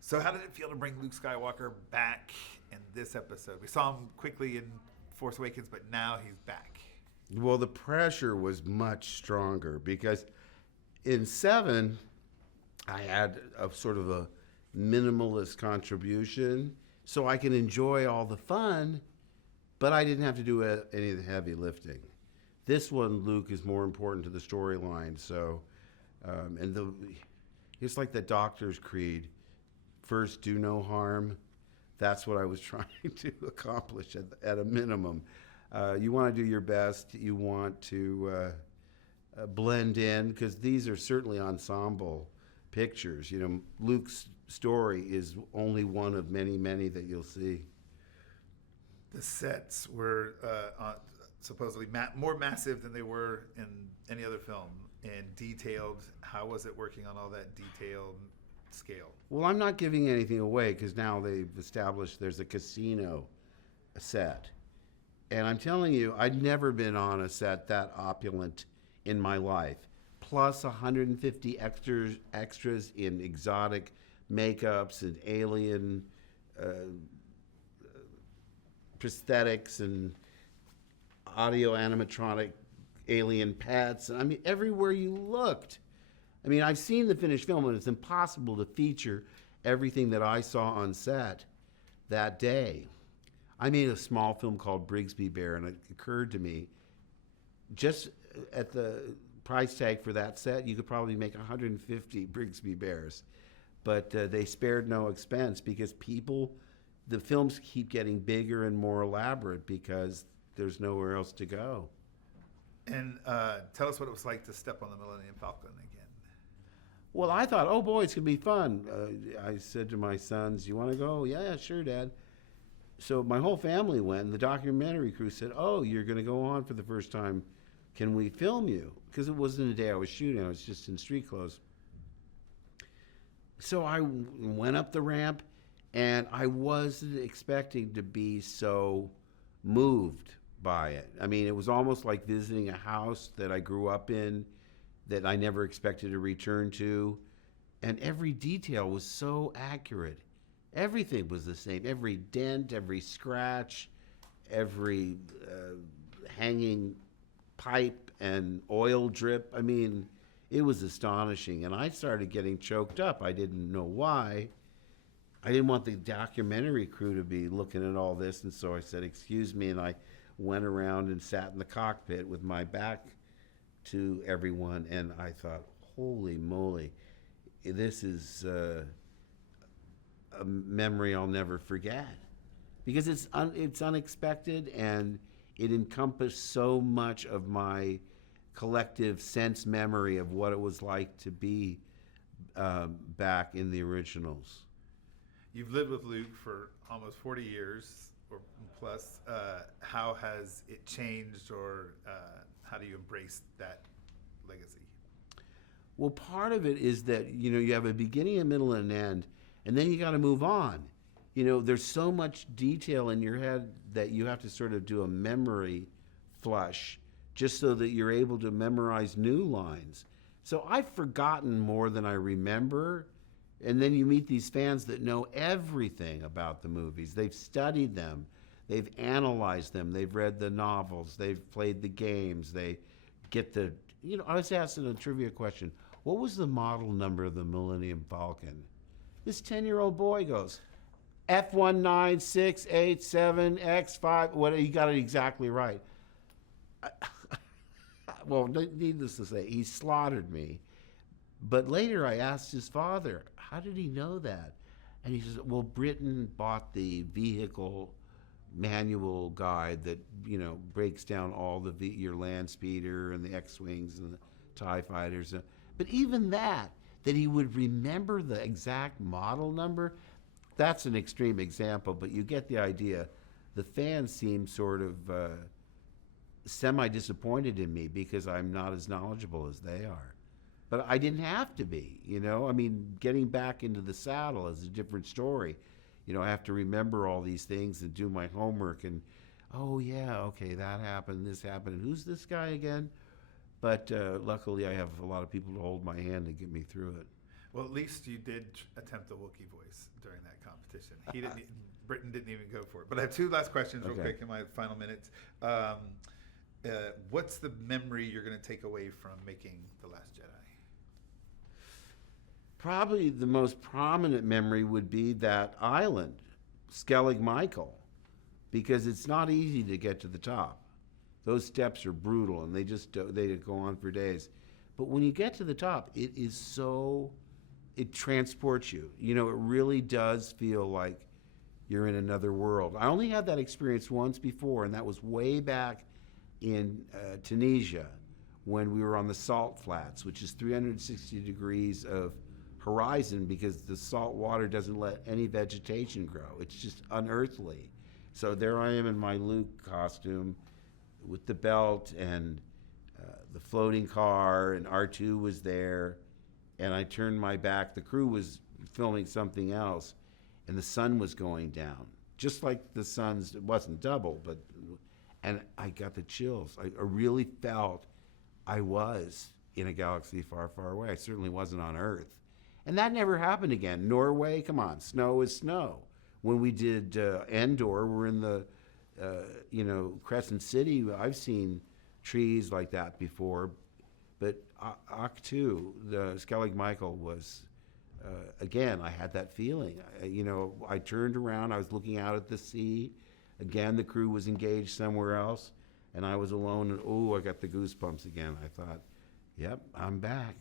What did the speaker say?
So how did it feel to bring Luke Skywalker back in this episode? We saw him quickly in Force Awakens, but now he's back. Well, the pressure was much stronger because in 7, I had a sort of a minimalist contribution, so I can enjoy all the fun, but I didn't have to do any of the heavy lifting. This one, Luke is more important to the storyline, so, it's like the Doctor's Creed. First, do no harm. That's what I was trying to accomplish at a minimum. You want to do your best. You want to blend in, because these are certainly ensemble pictures. You know, Luke's story is only one of many, many that you'll see. The sets were supposedly more massive than they were in any other film, and detailed. How was it working on all that detailed scale? Well, I'm not giving anything away because now they've established there's a casino set. And I'm telling you, I'd never been on a set that opulent in my life. Plus 150 extras in exotic makeups and alien prosthetics and audio animatronic alien pets. I mean, everywhere you looked. I mean, I've seen the finished film, and it's impossible to feature everything that I saw on set that day. I made a small film called Brigsby Bear, and it occurred to me, just at the price tag for that set, you could probably make 150 Brigsby Bears. But they spared no expense because the films keep getting bigger and more elaborate because there's nowhere else to go. And tell us what it was like to step on the Millennium Falcon again. Well, I thought, oh boy, it's going to be fun. I said to my sons, you want to go? Yeah, sure, Dad. So my whole family went, and the documentary crew said, oh, you're going to go on for the first time. Can we film you? Because it wasn't a day I was shooting. I was just in street clothes. So I went up the ramp, and I wasn't expecting to be so moved by it. I mean, it was almost like visiting a house that I grew up in that I never expected to return to. And every detail was so accurate. Everything was the same. Every dent, every scratch, every hanging pipe and oil drip. I mean, it was astonishing. And I started getting choked up. I didn't know why. I didn't want the documentary crew to be looking at all this. And so I said, excuse me. And I went around and sat in the cockpit with my back to everyone. And I thought, holy moly, this is a memory I'll never forget, because it's unexpected, and it encompassed so much of my collective sense memory of what it was like to be back in the originals. You've lived with Luke for almost 40 years or plus. How has it changed, or how do you embrace that legacy? Well, part of it is that, you know, you have a beginning, a middle, and an end, and then you got to move on. You know, there's so much detail in your head that you have to sort of do a memory flush just so that you're able to memorize new lines. So I've forgotten more than I remember. And then you meet these fans that know everything about the movies. They've studied them. They've analyzed them. They've read the novels. They've played the games. They get the, you know, I was asked a trivia question. What was the model number of the Millennium Falcon? This 10-year-old boy goes, F19687X5. What, he got it exactly right. Well, needless to say, he slaughtered me. But later I asked his father, how did he know that? And he says, well, Britain bought the vehicle manual guide that, you know, breaks down all your land speeder and the X-Wings and the TIE fighters. But even that he would remember the exact model number, that's an extreme example, but you get the idea. The fans seem sort of semi-disappointed in me because I'm not as knowledgeable as they are. But I didn't have to be, you know? I mean, getting back into the saddle is a different story. You know, I have to remember all these things and do my homework and, oh yeah, okay, that happened, this happened, and who's this guy again? But luckily I have a lot of people to hold my hand and get me through it. Well, at least you did attempt the Wookiee voice during that competition. He didn't. Britain didn't even go for it. But I have two last questions, real quick, in my final minutes. What's the memory you're going to take away from making The Last Jedi? Probably the most prominent memory would be that island, Skellig Michael, because it's not easy to get to the top. Those steps are brutal, and they go on for days. But when you get to the top, it transports you. You know, it really does feel like you're in another world. I only had that experience once before, and that was way back in Tunisia when we were on the salt flats, which is 360 degrees of horizon because the salt water doesn't let any vegetation grow. It's just unearthly. So there I am in my Luke costume with the belt and the floating car, and R2 was there, and I turned my back. The crew was filming something else, and the sun was going down, just like the sun's, it wasn't double, and I got the chills. I really felt I was in a galaxy far, far away. I certainly wasn't on Earth. And that never happened again. Norway, come on, snow is snow. When we did Endor, we're in the, Crescent City. I've seen trees like that before. But Ahch-To, the Skellig Michael was, again, I had that feeling. I turned around, I was looking out at the sea. Again, the crew was engaged somewhere else, and I was alone, and I got the goosebumps again. I thought, yep, I'm back.